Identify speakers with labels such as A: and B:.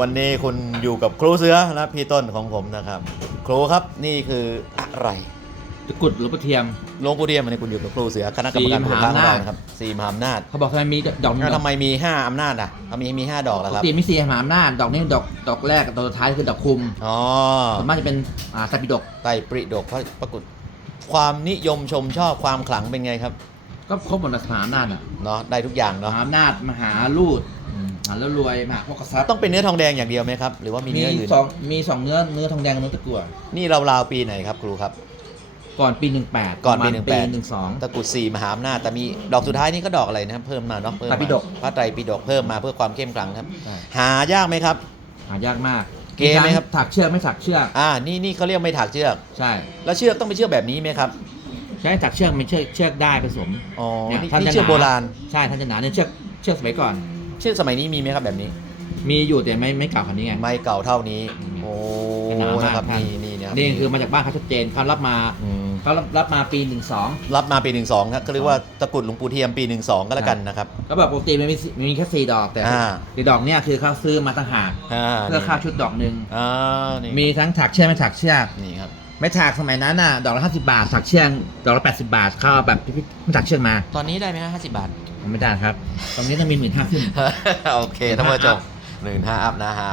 A: วันนี้คุณอยู่กับครูเสือและพี่ต้นของผมนะครับ ครูครับนี่คืออะไร
B: ตะกรุดหรือปะเทียม
A: หลวงปู่เดียมวันนี้คุณอยู่กับครูเสือคณะกรรมการ
B: สี่
A: ผู้
B: มหา
A: ค้าของ
B: อำนา
A: เรา
B: จ
A: นะครับสี่มหาอำนาจ
B: เขาบอกทำไมมีดอกหนึ่ง
A: แล้ว
B: ดอก
A: ทำไมมีห้าอำนาจอะทำไมมีห้าดอก
B: ป
A: แล้ว
B: ก
A: ครับ
B: ติมีสี่มหาอำนาจดอกนี้ดอกดอกแรกกับดอกสุดท้ายคือดอกคุม
A: อ๋อ
B: ส่วนมากจะเป็นอ่าสัตปิดก
A: ไตรปริดกพระประกุฎความนิยมชมชอบความขลังเป็นไงครับ
B: ก็ครบหมดนะมหาอำนาจอะ
A: เนาะได้ทุกอย่าง
B: ม
A: เนาะ
B: หาอำนาจมหาลูด มหาแล้วรวยมหาพวกกษัตริย์
A: ต้องเป็นเนื้อทองแดงอย่างเดียวไหมครับ หรือว่ามี
B: มี
A: เนื้ออื่น
B: สองมีสองเนื้อเนื้อทองแดงกับเนื้อตะกั่ว
A: นี่ราวๆปีไหนครับครูครับ
B: ก่อนปีหนึ่งแปด
A: ก่อนปี
B: ห
A: 18
B: นึ่งสอง
A: ตะกรุดสี่มหาอำนาจแต่มีดอกสุดท้ายนี่ก็ดอกอะไรนะครับเพิ่มมาเนาะเพิ่ม
B: ไตรปิ
A: มา
B: ฎก
A: พระไตรปิฎกเพิ่มมาเพื่อความเข้มขลังครับ หายากไหมครับ
B: หายากมาก
A: เก๋ไหมครับ
B: ทั้งถักเชือกไม่ถักเชือก
A: อ่านี่นี่เขาเรียกไม่ถักเชือก
B: ใช่
A: แล้วเชือกต้องเป็นเชือกแบบนี้ไหมครับ
B: ใช้ถักเชือกเป็นเชือกเชือกได้ผสม
A: อ๋อ
B: เนี่ย
A: นี่
B: ท่าน
A: นี่
B: จะ
A: เชือก
B: หนา
A: โบราณ
B: ใช่ท่านจะหนาเนี่ยเชือกเชือกสมัยก่อน
A: เชือกสมัยนี้มีไหมครับแบบนี้
B: มีอยู่แต่ไม่ไม่เก่าขนาดนี้ไง
A: ไม่เก่าเท่านี้
B: อืม
A: โอ้
B: หนามาก
A: นะครับ
B: ท่าน
A: นี่นี่นะครับ
B: นี่คือมาจากบ้านเขาชัดเจนเขารับมา
A: ม
B: เขารับรับมาปีหนึ่งสอง
A: รับมาปีหนึ่งสองครับก็เรียกว่าตะกรุดหลวงปู่เทียมปีหนึ่งสองก็แล้วกันนะครับ
B: ก็แบบปกติมันมีสี่มันมีแค่สี่ดอกแต่
A: อ่า
B: สี่ดอกเนี่ยคือเขาซื้อมาต่างหาก
A: อ่า
B: เพื่อค่าชุดดอกหนึ่ง
A: อ่านี่
B: มีทั้งถักเชือกไม่ถักเชือก
A: นี่ครับ
B: ไม่ถักสมัยนั้นน่ะดอกละห้าสิบาทถักเชือกดอกละแปดสิบาทเขาเอาแบบไม่ถักเชือกมา
A: ตอนนี้ได้ไหมฮะห้าสิบบาท
B: ผมไม่ได้ครับ ตรงนี้ต้องมีหมื่นห้าขึ้น
A: โอเคท่านผู้ชมหนึ่งห้าอัพนะฮะ